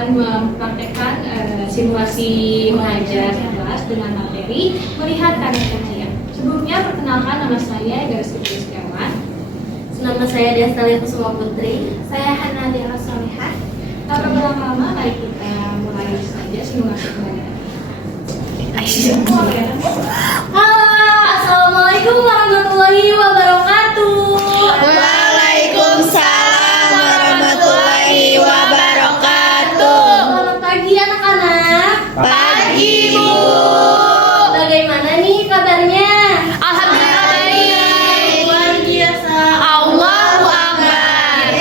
akan mempraktekkan simulasi mengajar kelas dengan materi melihat karya kerja. Sebelumnya perkenalkan, nama saya Garis Putri Setiawan. Nama saya Destali Kusuma Putri. Saya Hana Diara Solehah. Tanpa berlama-lama, mari kita mulai saja simulasi mengajar. Halo, assalamualaikum warahmatullahi wabarakatuh. Waalaikumsalam warahmatullahi wabarakatuh. Selamat pagi anak-anak. Pagi, Bu. Bagaimana nih kabarnya? Alhamdulillah baik. Luar biasa. Allahu Akbar.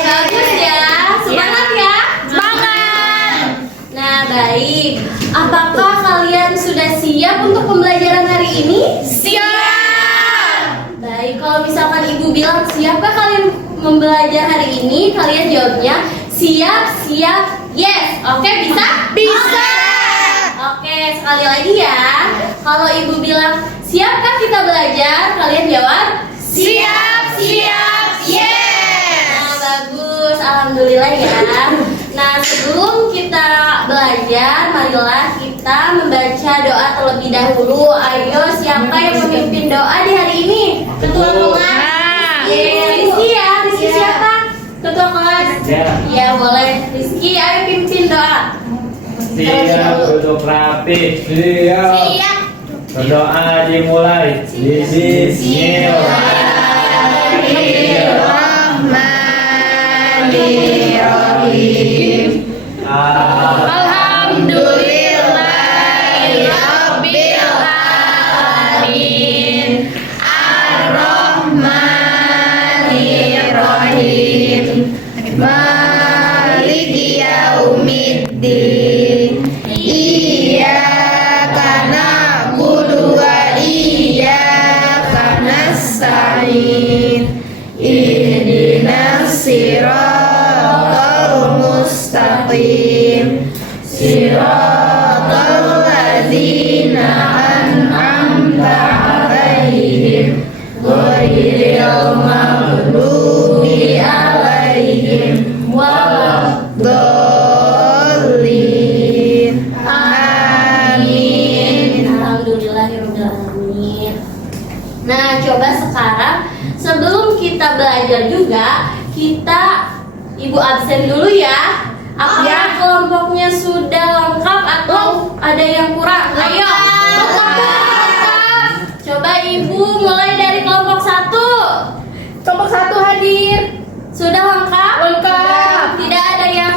Bagus ya. Semangat ya. Semangat. Nah, baik. Apakah kalian sudah siap untuk pembelajaran hari ini? Siap. Baik, kalau misalkan ibu bilang siapkah kalian membelajar hari ini, kalian jawabnya siap, siap, yes. Oke, bisa? Bisa. Oke, sekali lagi ya. Kalau ibu bilang siapkah kita belajar, kalian jawab Siap, siap, yes. Nah, bagus, alhamdulillah ya. Nah, sebelum kita belajar, marilah kita membaca doa terlebih dahulu. Ayo, siapa yang memimpin doa di hari ini? Ketua kelas. Rizky ya, Rizky siapa? Ketua kelas. Ya, boleh. Rizky, ayo pimpin doa. Siap, duduk rapi. Siap. Berdoa dimulai. Bismillahirrahmanirrahim. Alhamdulillahirabbil alamin. Ar-Rahmanirrahim. Maliki yaumiddin. Iyyaka na'budu wa iyyaka nasta'in. Ihdinas siratal mustaqim. Siratal ladzina an'amta 'alaihim ghairil maghdubi 'alaihim waladdallin. Amin. Alhamdulillahirrahmanirrahim. Nah, coba sekarang sebelum kita belajar juga, ibu absen dulu ya. Apakah kelompoknya sudah lengkap atau ada yang kurang? Ayo. Coba ibu mulai dari kelompok 1. Kelompok 1 hadir. Sudah lengkap? Lengkap. Tidak ada yang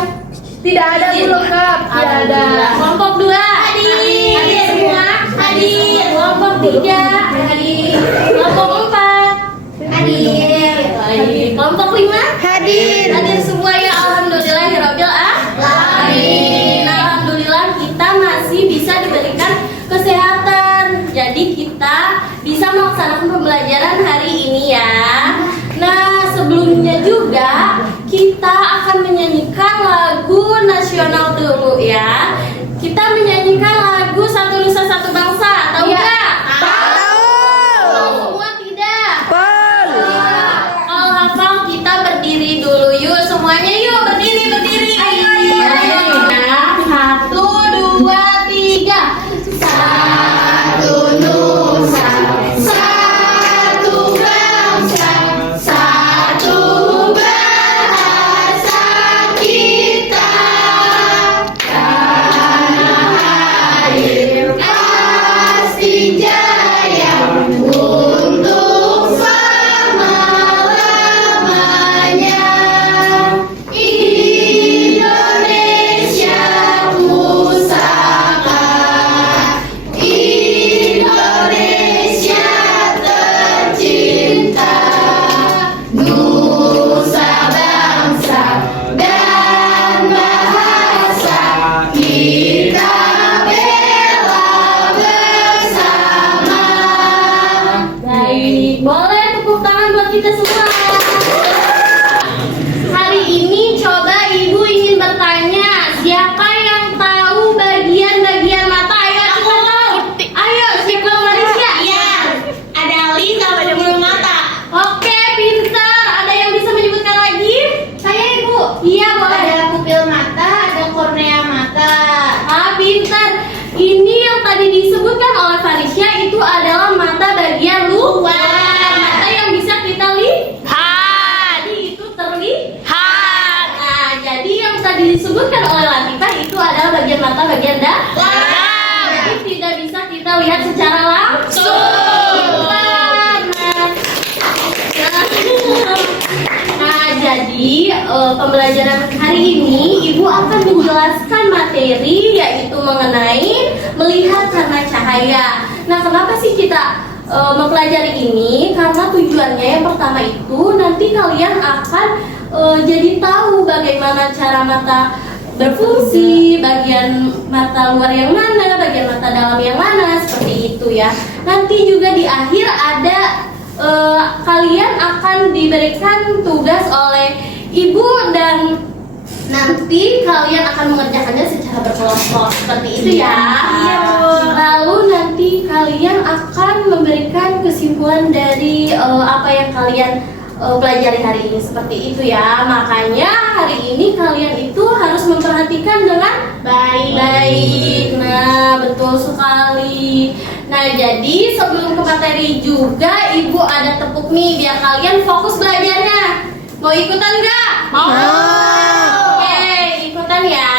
Tidak ada Bu, lengkap. Tidak ada. Alhamdulillah. Kelompok 2 hadir. Hadir semua? Hadir. Kelompok 3 hadir. Kelompok 4 hadir. Baik. Kelompok 5 Hadir. hadir semua ya. Alhamdulillahirabbil alamin. Alhamdulillah kita masih bisa diberikan kesehatan. Jadi kita bisa melaksanakan pembelajaran hari ini ya. Nah, sebelumnya juga kita akan menyanyikan lagu nasional dulu ya. Kita menyanyikan lagu Satu Nusa Satu Bangsa. Tahu Iya. nggak? Tahu. Tahu semua tidak? Tahu. Kalau hafal kita berdiri dulu yuk. Semuanya yuk berdiri. Ayo. Nah, 1, 2, 3. Satu nusa, satu bangsa, satu bahasa kita. Tanah air pasti jaya untuk selama-lamanya. Indonesia pusaka, Indonesia tercinta, nusa bangsa dan bahasa kita bela bersama. Baik, boleh tepuk tangan buat kita semua. Hari ini coba ibu ingin bertanya, siapa yang tahu bagian-bagian mata? Ayo kita tahu. Ayo, siapa Marisya? Iya, ada Lisa pada bulu mata. Oke, pintar. Ada yang bisa menyebutkan lagi? Saya ibu. Iya, boleh. Ada pupil mata, Nah, jadi pembelajaran hari ini Ibu akan menjelaskan materi yaitu mengenai melihat karena cahaya. Nah, kenapa sih kita mempelajari ini? Karena tujuannya yang pertama itu nanti kalian akan jadi tahu bagaimana cara mata berfungsi, bagian mata luar yang mana, bagian mata dalam yang mana, seperti itu ya. Nanti juga di akhir ada kalian akan diberikan tugas oleh ibu dan nanti kalian akan mengerjakannya secara berkelompok seperti itu ya. Lalu nanti kalian akan memberikan kesimpulan dari apa yang kalian pelajari hari ini seperti itu ya. Makanya hari ini kalian itu harus memperhatikan dengan baik. Nah, betul sekali. Nah, jadi sebelum ke materi juga Ibu ada tepuk nih biar kalian fokus belajarnya. Mau ikutan nggak? Mau. Oke, ikutan ya.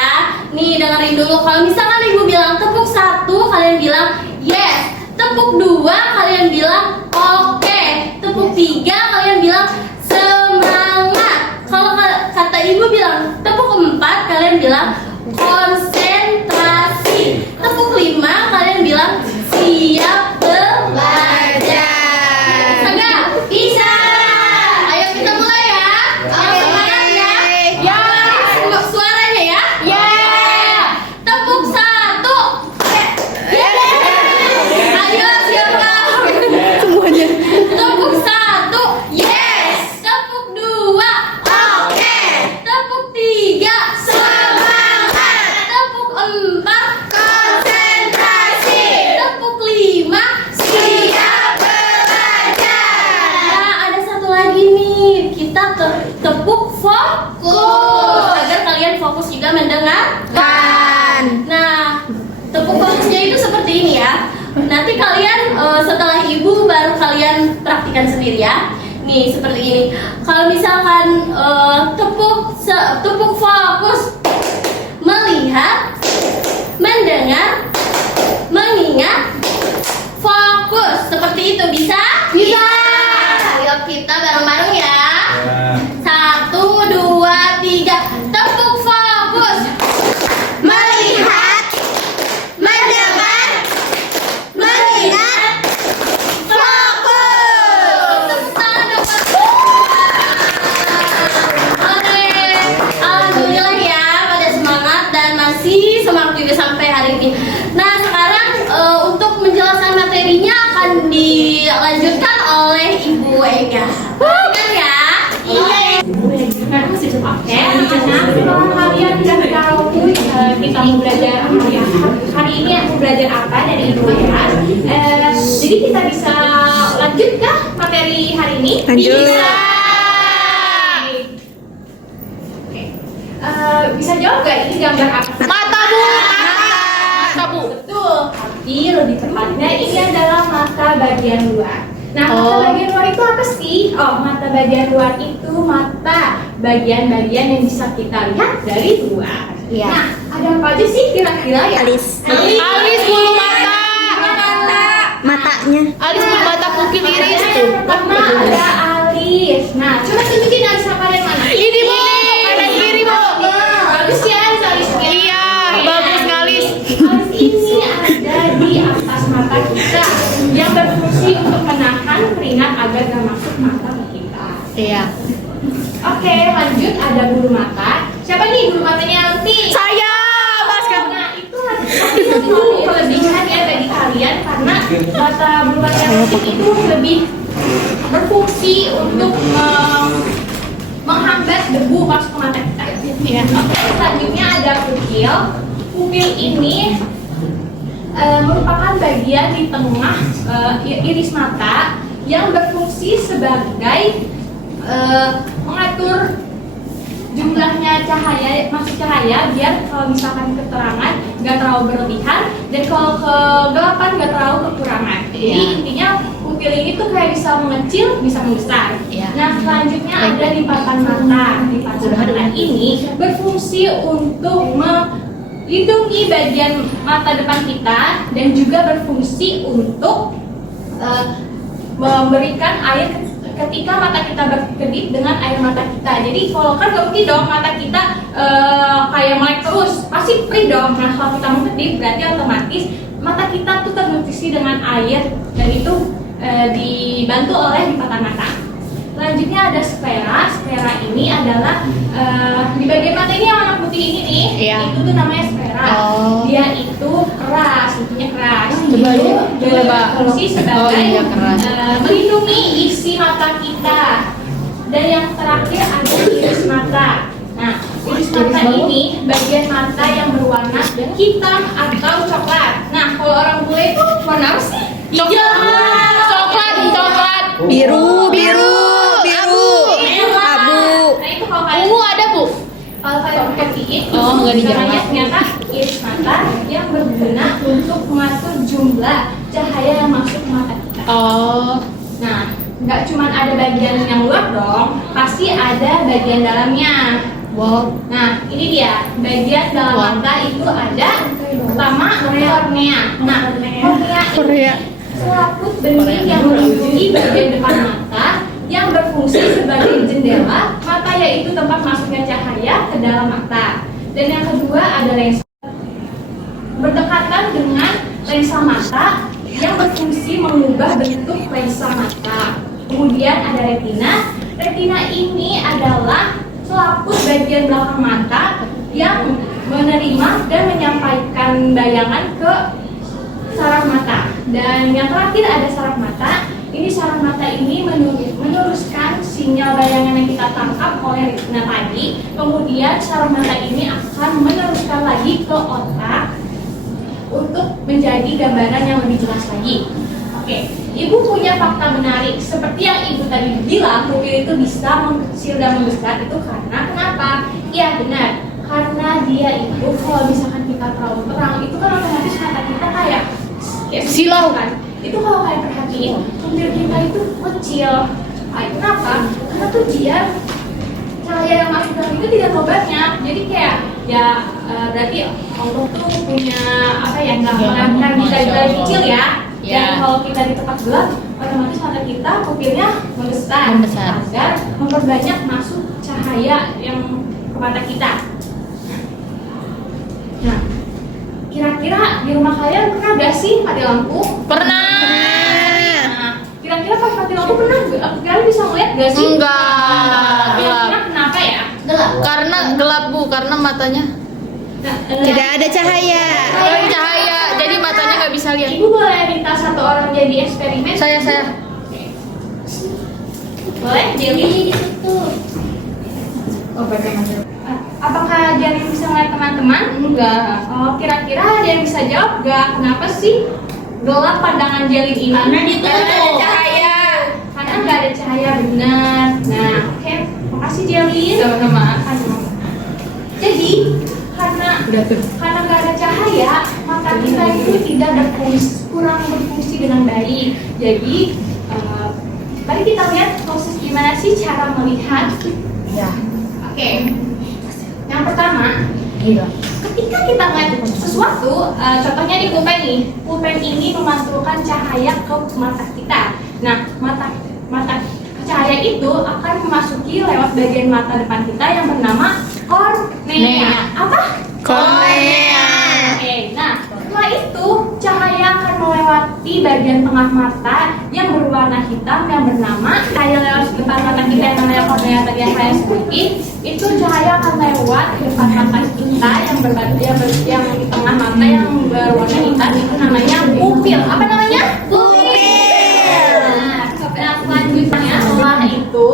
Nih, dengerin dulu. Kalau misalkan Ibu bilang tepuk 1, kalian bilang yes. Tepuk 2, kalian bilang oke. Tepuk 3, kalian bilang semangat. Kalau kata Ibu bilang tepuk 4, kalian bilang konsentrasi. Tepuk 5, kalian bilang siap belajar. Bisa nggak? Bisa. Ayo kita mulai ya. Yang semangat ya. Ya. Suaranya ya. Ya. Tepuk 1. Ayo siapa? Semuanya. Tepuk 1. Yes. Tepuk 2. Oke. Tepuk 3. Semangat. Tepuk 4. Konsentrasi. Tepuk 5. Siap belajar. Nah, ada satu lagi nih. Kita tepuk fokus agar kalian fokus juga mendengarkan. Nah, tepuk fokusnya itu seperti ini ya. Nanti kalian setelah Ibu baru kalian praktikan sendiri ya. Nih seperti ini. Kalau misalkan tepuk fokus, melihat, mendengar, mengingat, fokus. Seperti itu bisa? Bisa. Ayo kita bareng-bareng ya. 1, 2, 3. Tepuk fokus. Melihat, mendengar, mengingat, fokus. Tepuk tangan dong, Pak. Oke, alhamdulillah ya pada semangat dan masih semangat juga sampai hari ini. Nah, sekarang untuk menjelaskan materinya akan dilanjutkan oleh Ibu Ega. Kan ya? Iya. Oke, anak-anak, setelah kalian sudah tahu kita mau belajar hari ini mau belajar apa dari Ibu ya. Jadi kita bisa lanjut kah materi hari ini? Lanjut. Bisa. Oke. Bisa jawab gak ini gambar apa? Mata bu. Mata bu. Betul. Tapi lebih tepatnya ini adalah mata bagian luar. Nah, mata bagian luar itu apa sih? Oh, mata bagian luar itu mata bagian-bagian yang bisa kita lihat dari luar. Iya. Nah, ada apa aja sih kira-kira ya? Alis. Alis bulu mata. Matanya. Alis bulu mata pupil iris tuh. Pertama ada alis. Nah, coba tunjukin alis kalian mana? Ini bu. Kanan kiri bu. Bagus ya alis kiri. Iya, bagus ngalis. Alis ini ada di atas mata kita yang berfungsi untuk menahan keringat agar gak masuk mata kita. Iya. Oke, lanjut ada bulu mata. Siapa nih bulu matanya nanti? Saya, Mas kan. Nah, itu satu kelebihan ya bagi kalian karena mata bulu mata itu lebih berfungsi untuk menghambat debu masuk ke mata kita. Iya. Oke, selanjutnya ada pupil. Pupil ini merupakan bagian di tengah iris mata yang berfungsi sebagai mengatur jumlahnya cahaya, masuk cahaya biar kalau misalkan keterangan nggak terlalu berlebihan dan kalau kegelapan nggak terlalu kekurangan. Jadi intinya pupil ini tuh kayak bisa mengecil, bisa membesar. Nah, selanjutnya ada lipatan mata. Lipatan mata ini berfungsi untuk melindungi bagian mata depan kita dan juga berfungsi untuk memberikan air ketika mata kita berkedip dengan air mata kita. Jadi kalau kan gak mungkin dong mata kita kayak melek terus, pasti perih dong. Nah kalau kita berkedip berarti otomatis mata kita tuh ternutrisi dengan air dan itu dibantu oleh lipatan mata. Selanjutnya ada sklera. Sklera ini adalah di bagian mata ini yang warna putih ini nih, Iya. itu tuh namanya sklera. Oh. Dia itu keras, intinya keras. Coba Itu aja. Coba. berfungsi sebagai Oh, iya, keras. melindungi isi mata kita. Dan yang terakhir ada iris mata. Nah, iris mata ini bagian mata yang berwarna hitam atau coklat. Nah, kalau orang bule itu warna apa sih? Coklat. Biru, biru, biru, abu. Nah, itu kalau kalian Ungu ada, Bu? kalau kalian perhatiin, Oh, nggak namanya dijerat. ternyata iris mata yang berguna untuk mengatur jumlah cahaya yang masuk ke mata kita. Oh. Nah, nggak cuma ada bagian yang luar dong, pasti ada bagian dalamnya. Wow. Nah, ini dia bagian dalam Wow. mata itu ada pertama kornea. Nah, kornea Korea. selaput bening yang melindungi bagian depan mata yang berfungsi sebagai jendela mata, yaitu tempat masuknya cahaya ke dalam mata. Dan yang kedua ada lensa, berdekatan dengan lensa mata yang berfungsi mengubah bentuk lensa mata. Kemudian ada retina. Retina ini adalah selaput bagian belakang mata yang menerima dan menyampaikan bayangan ke saraf mata. Dan yang terakhir ada saraf mata. Ini saraf mata ini meneruskan sinyal bayangan yang kita tangkap oleh retina tadi. Kemudian saraf mata ini akan meneruskan lagi ke otak untuk menjadi gambaran yang lebih jelas lagi. Oke, Ibu punya fakta menarik. Seperti yang Ibu tadi bilang, pupil itu bisa mengecil dan membesar. Itu karena kenapa? Iya benar. Karena dia itu kalau misalkan kita terlalu terang, itu kan otomatis mata kita kayak Silau. kan. Itu kalau kalian perhatiin, pupil kita itu kecil. Nah, kenapa? Karena tuh dia cahaya yang masuk dalam itu tidak terlalu banyak. Jadi kayak ya berarti Allah tuh punya apa ya, nggak mengangkat kita dari kecil ya. Ya. Dan kalau kita di tempat gelap, otomatis mata kita pupilnya membesar Membesar. agar memperbanyak masuk cahaya yang ke mata kita. Nah, kira-kira di rumah kalian pernah gak sih mati lampu? Pernah. Nah, kira-kira pas mati lampu pernah kalian bisa ngeliat gak sih? Enggak, gelap. Kira-kira kenapa ya? Karena gelap, Bu, karena matanya Nah, Tidak ada cahaya. cahaya, jadi matanya nggak bisa lihat. Ibu boleh minta satu orang jadi eksperimen? Saya. Oke. Boleh, Jelly? Oh, pakai mata. Apakah Jelly bisa ngeliat teman-teman? Enggak. Oh, kira-kira ada yang bisa jawab gak? Kenapa sih gelap pandangan Jelly ini? Karena ditutup. cahaya. Karena nggak ada cahaya, benar. Nah, oke. Makasih Jelly. Sama-sama. Jadi karena nggak ada cahaya, mata kita itu tidak kurang berfungsi dengan baik. Jadi tadi kita lihat proses gimana sih cara melihat. Ya. Oke. Yang pertama, ketika kita melihat sesuatu, contohnya di pulpen nih. Pulpen ini memantulkan cahaya ke mata kita. Nah, mata cahaya itu akan memasuki lewat bagian mata depan kita yang bernama kornea. Apa? Kornea. Oke, nah setelah itu cahaya akan melewati bagian tengah mata yang berwarna hitam yang bernama cahaya lewat depan mata kita yang namanya kornea tadi yang saya sebutin. Itu cahaya akan lewat depan mata kita yang di tengah mata yang berwarna hitam, itu namanya pupil. Apa namanya? Pupil. Nah, selanjutnya setelah itu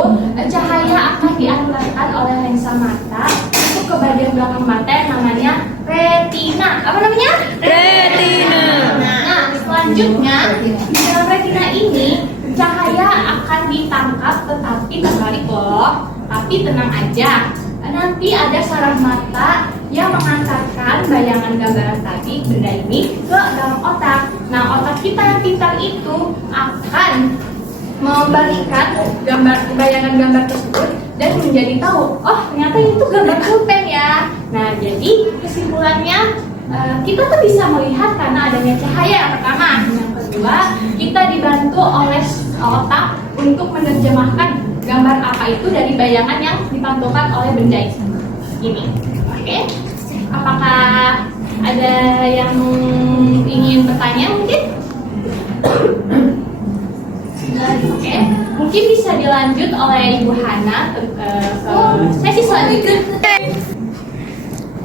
cahaya akan diantarkan oleh lensa mata untuk ke bagian belakang mata yang namanya retina. Apa namanya? Retina. Nah, selanjutnya di dalam retina ini cahaya akan ditangkap, tetapi terbalik loh. Tapi tenang aja, nanti ada saraf mata yang mengantarkan bayangan gambaran tadi, benda ini, ke dalam otak. Nah, otak kita yang pintar itu akan membalikan bayangan gambar tersebut dan menjadi tahu, oh ternyata itu gambar pulpen ya. Nah, jadi kesimpulannya kita tuh bisa melihat karena adanya cahaya yang pertama. Yang kedua, kita dibantu oleh otak untuk menerjemahkan gambar gambar apa itu dari bayangan yang dipantulkan oleh benda itu. Ini. Oke. Apakah ada yang ingin bertanya mungkin? Oke, mungkin bisa dilanjut oleh Ibu Hana ke sesi selanjutnya.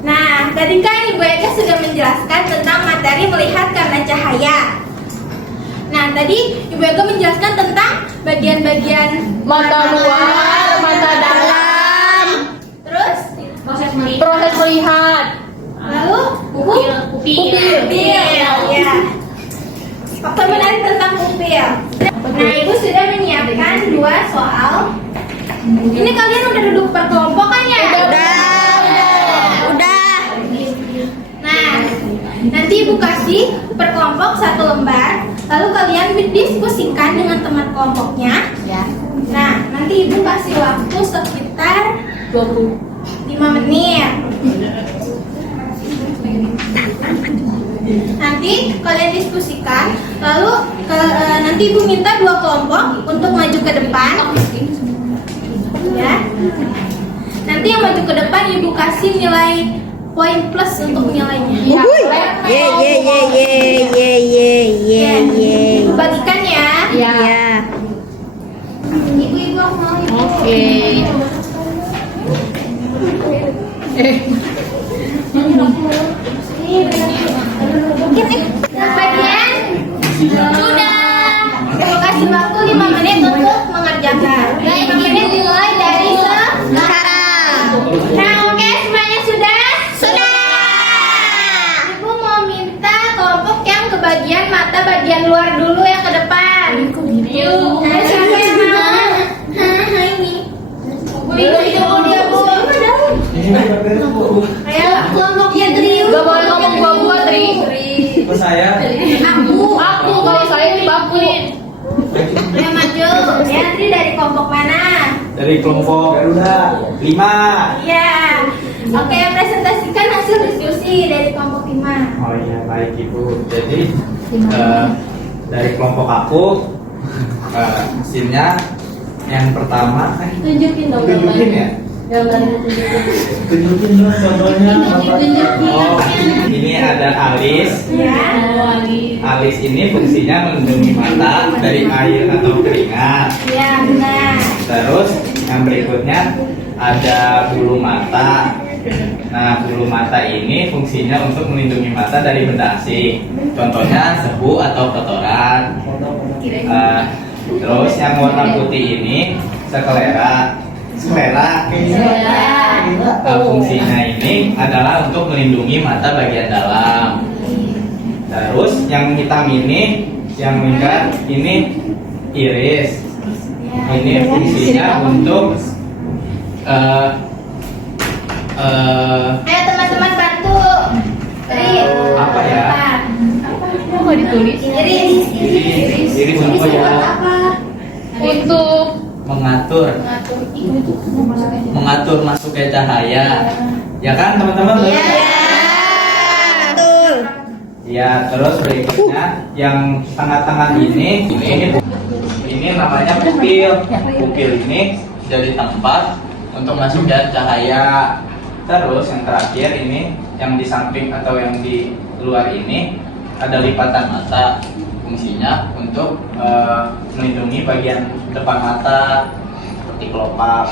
Nah, tadi kan Ibu Eka sudah menjelaskan tentang materi melihat karena cahaya. Nah, tadi Ibu Eka menjelaskan tentang bagian-bagian Mata luar, mata dalam, terus Proses melihat. proses melihat. lalu Pupil. ya. Fakta menarik tentang pupil. Nah, Ibu sudah menyiapkan 2 soal. Ini kalian udah duduk per kelompok kan ya? Udah. Nah, nanti Ibu kasih per kelompok 1 lembar, lalu kalian diskusikan dengan teman kelompoknya. Ya. Nah, nanti Ibu kasih waktu sekitar 5 menit. Nanti kalian diskusikan, lalu nanti Ibu minta 2 kelompok untuk maju ke depan. Ya. Nanti yang maju ke depan Ibu kasih nilai poin plus untuk nilainya. Ye. Ibu bagikan ya. Ya. Ibu aku mau. Oke. Bagian sudah. Ibu kasih waktu 5 menit untuk mengerjakan. 5 menit dimulai dari sekarang. Nah, oke, semuanya sudah? Sudah. Ibu mau minta kelompok yang kebagian mata bagian luar dulu yang ke depan. Yuk. Nah, siapa yang mau? Ini. Ibu dia, Bu. Ayo, kelompok ya, Triu. Gak boleh ngomong gua Tri. Saya. Aku. Kalau saya ini baku. Ayo maju. Ya, Tri dari kelompok mana? Dari kelompok Garuda 5. Iya. Oke, presentasikan hasil diskusi dari kelompok 5. Oh iya, baik Ibu. Jadi dari kelompok aku hasilnya yang pertama Tunjukin dong tunjukin ya. gambarnya. Tunjukin dong contohnya apa? Oh, ini ada alis. Ya. Alis ini fungsinya melindungi mata dari air atau keringat. Iya, benar. Terus yang berikutnya ada bulu mata. Nah, bulu mata ini fungsinya untuk melindungi mata dari benda asing. Contohnya sebu atau kotoran. Terus yang warna putih ini sklera. Fungsinya ini adalah untuk melindungi mata bagian dalam. Terus yang hitam ini, yang lingkar ini iris. Ini fungsinya untuk Ayo teman-teman bantu. Tri. apa ya? Kok nggak ditulis? Iris. Iris apa ya? Untuk Mengatur masuknya cahaya. Ya kan teman-teman? Iya. Betul. Ya, terus berikutnya yang tengah-tengah ini namanya pupil. Pupil ini jadi tempat untuk masuknya cahaya. Terus yang terakhir ini yang di samping atau yang di luar ini ada lipatan mata. Fungsinya untuk melindungi bagian depan mata seperti kelopak.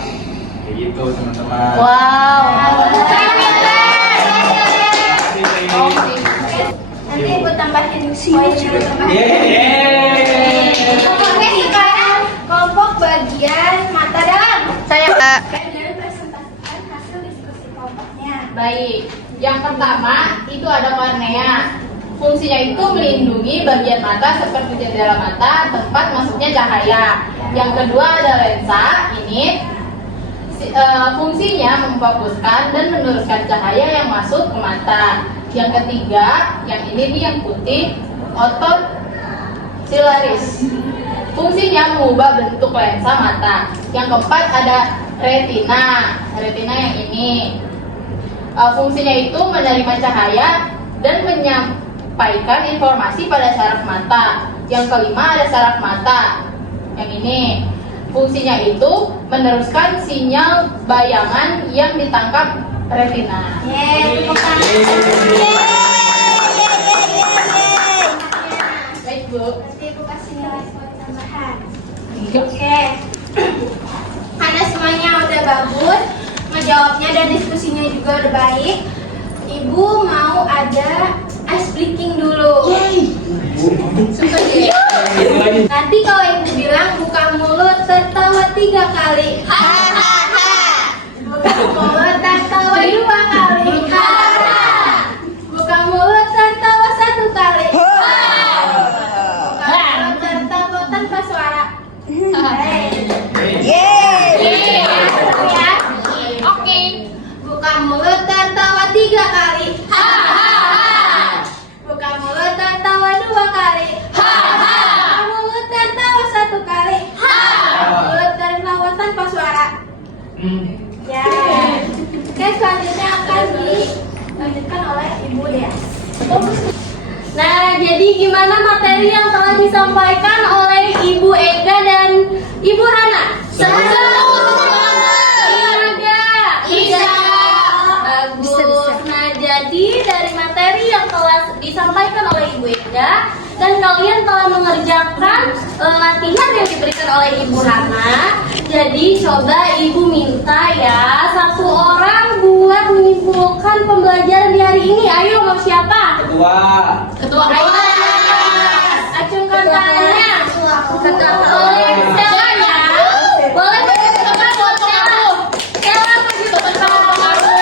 Kayak gitu teman-teman. wow. Nanti Ibu tambahin poinnya. Yeay. Oke, sekarang kelompok bagian mata dalam. Saya Kalian presentasikan hasil diskusi kelompoknya. Baik, yang pertama itu ada kornea. Fungsinya itu melindungi bagian mata seperti jendela mata, tempat masuknya cahaya. Yang kedua ada lensa. Ini fungsinya memfokuskan dan meneruskan cahaya yang masuk ke mata. Yang ketiga, yang ini nih yang putih, otot silaris. Fungsinya mengubah bentuk lensa mata. Yang keempat ada retina. Retina yang ini. Fungsinya itu menerima cahaya dan menyampaikan informasi pada saraf mata. Yang kelima ada saraf mata. Yang ini. Fungsinya itu meneruskan sinyal bayangan yang ditangkap retina. Yeay, tepuk tangan. Baik, Bu. Nanti Ibu kasih nilai skor tambahan. Oke. Karena semuanya udah bagus, menjawabnya dan diskusinya juga udah baik, Ibu mau ada ice breaking dulu. Nanti kalau Ibu bilang buka mulut tertawa 3 kali. Buka mulut tertawa 2 kali. Buka mulut tertawa 1 kali. Buka mulut tertawa tanpa suara. Oke. Buka mulut tertawa 3 kali. Buka mulut tertawa 2 kali. Buka mulut tertawa 1 kali. Mulut tertawa tanpa suara. Ya. Oke, selanjutnya akan dilanjutkan oleh Ibu Dea. Nah, jadi gimana materi yang telah disampaikan oleh Ibu Ega dan Ibu Hana? Iya. Bagus. Nah, jadi dari materi yang telah disampaikan oleh Ibu Ega dan kalian telah mengerjakan latihan yang diberikan oleh Ibu Hana. Jadi coba Ibu minta ya satu orang buat menyimpulkan pembelajaran di hari ini. Ayo, mau siapa? Ketua. Ayo, acungkan tangannya. Boleh Stella ya? Boleh bersama buat Stella. Stella begitu bersama pengaruh.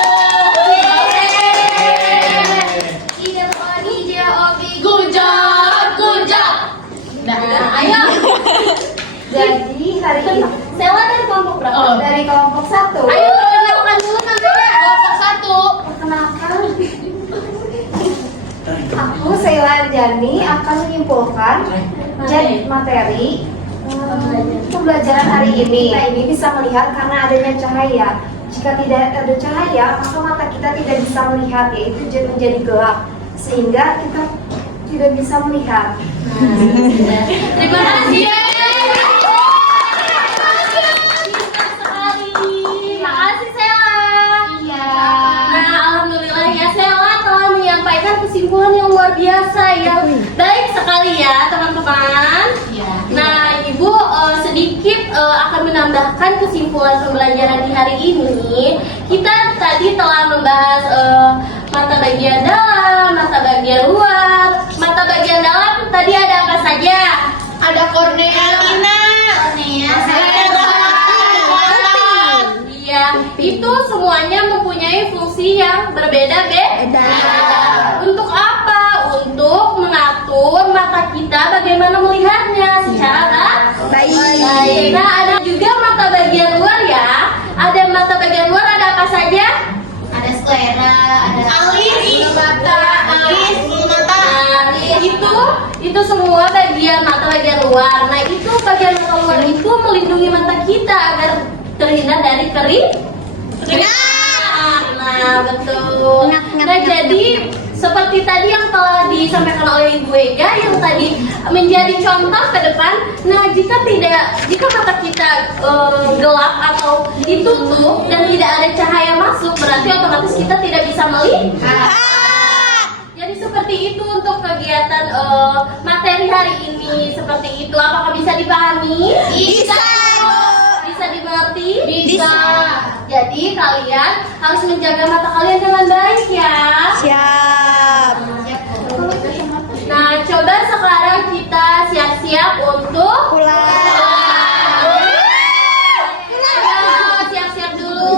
Ida Oni, Ida Obi. Gujak. Nah, ayo. Jadi hari ini Stella dari kelompok berapa? Oh. dari kelompok 1. Ayo perkenalkan dulu namanya. Kelompok 1. Perkenalkan. Aku Sheila Jani akan menyimpulkan materi pembelajaran hari ini. Nah, ini bisa melihat karena adanya cahaya. Jika tidak ada cahaya, maka mata kita tidak bisa melihat, yaitu menjadi gelap, sehingga kita tidak bisa melihat. Terima kasih. Makasih Stella. Iya. Nah, alhamdulillah ya Stella telah menyampaikan kesimpulan yang luar biasa ya. Baik sekali ya teman-teman. Nah, Ibu sedikit akan menambahkan kesimpulan pembelajaran di hari ini. Kita tadi telah membahas mata bagian dalam, mata bagian luar. Mata bagian dalam tadi ada apa saja? Ada kornea. Iya, itu semuanya mempunyai fungsi yang berbeda-beda. Untuk apa? Untuk mengatur mata kita bagaimana melihatnya secara baik. Nah, ada juga mata bagian luar ya. Ada mata bagian luar ada apa saja? Ada sklera, ada Alis, mata, bulu mata. Nah, itu semua bagian mata bagian luar. Nah, itu bagian mata luar itu melindungi mata kita agar terhindar dari kering. Nah, betul. Nah, jadi seperti tadi yang telah disampaikan oleh Ibu Ega yang tadi menjadi contoh ke depan. Nah, jika mata kita gelap atau ditutup dan tidak ada cahaya masuk, berarti otomatis kita tidak bisa melihat. Jadi seperti itu untuk kegiatan materi hari ini. Seperti itu. Apakah bisa dipahami? Bisa. Bisa dimengerti? Bisa. Jadi kalian harus menjaga mata kalian dengan baik ya. Siap. Nah, coba sekarang kita siap-siap untuk Pulang. Ayo, siap-siap dulu.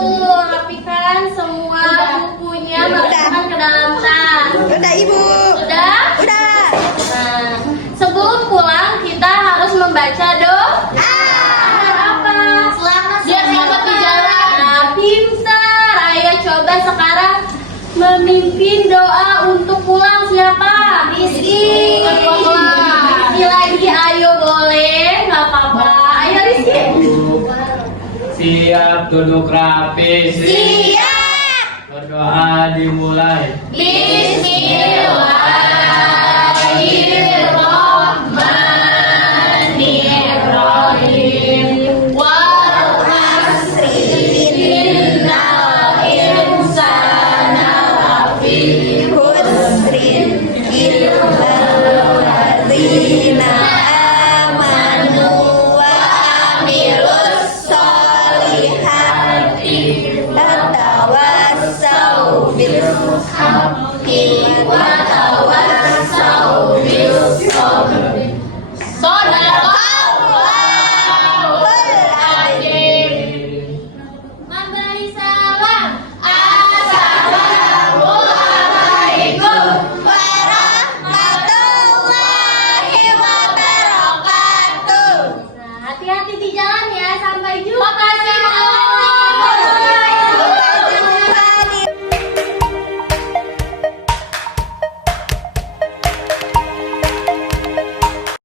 Rapikan semua bukunya, masukkan ke dalam tas. Udah Ibu. Sudah? Udah. Nah, sebelum pulang kita harus membaca doa. Apa? Selamat di jalan. Nah, pintar. Ayo coba sekarang memimpin doa untuk pulang siapa? Rizky. Rizky lagi, ayo boleh, nggak apa-apa. Ayo Rizky. Siap, duduk rapi. Siap. Berdoa dimulai. Bismillahirrahmanirrahim.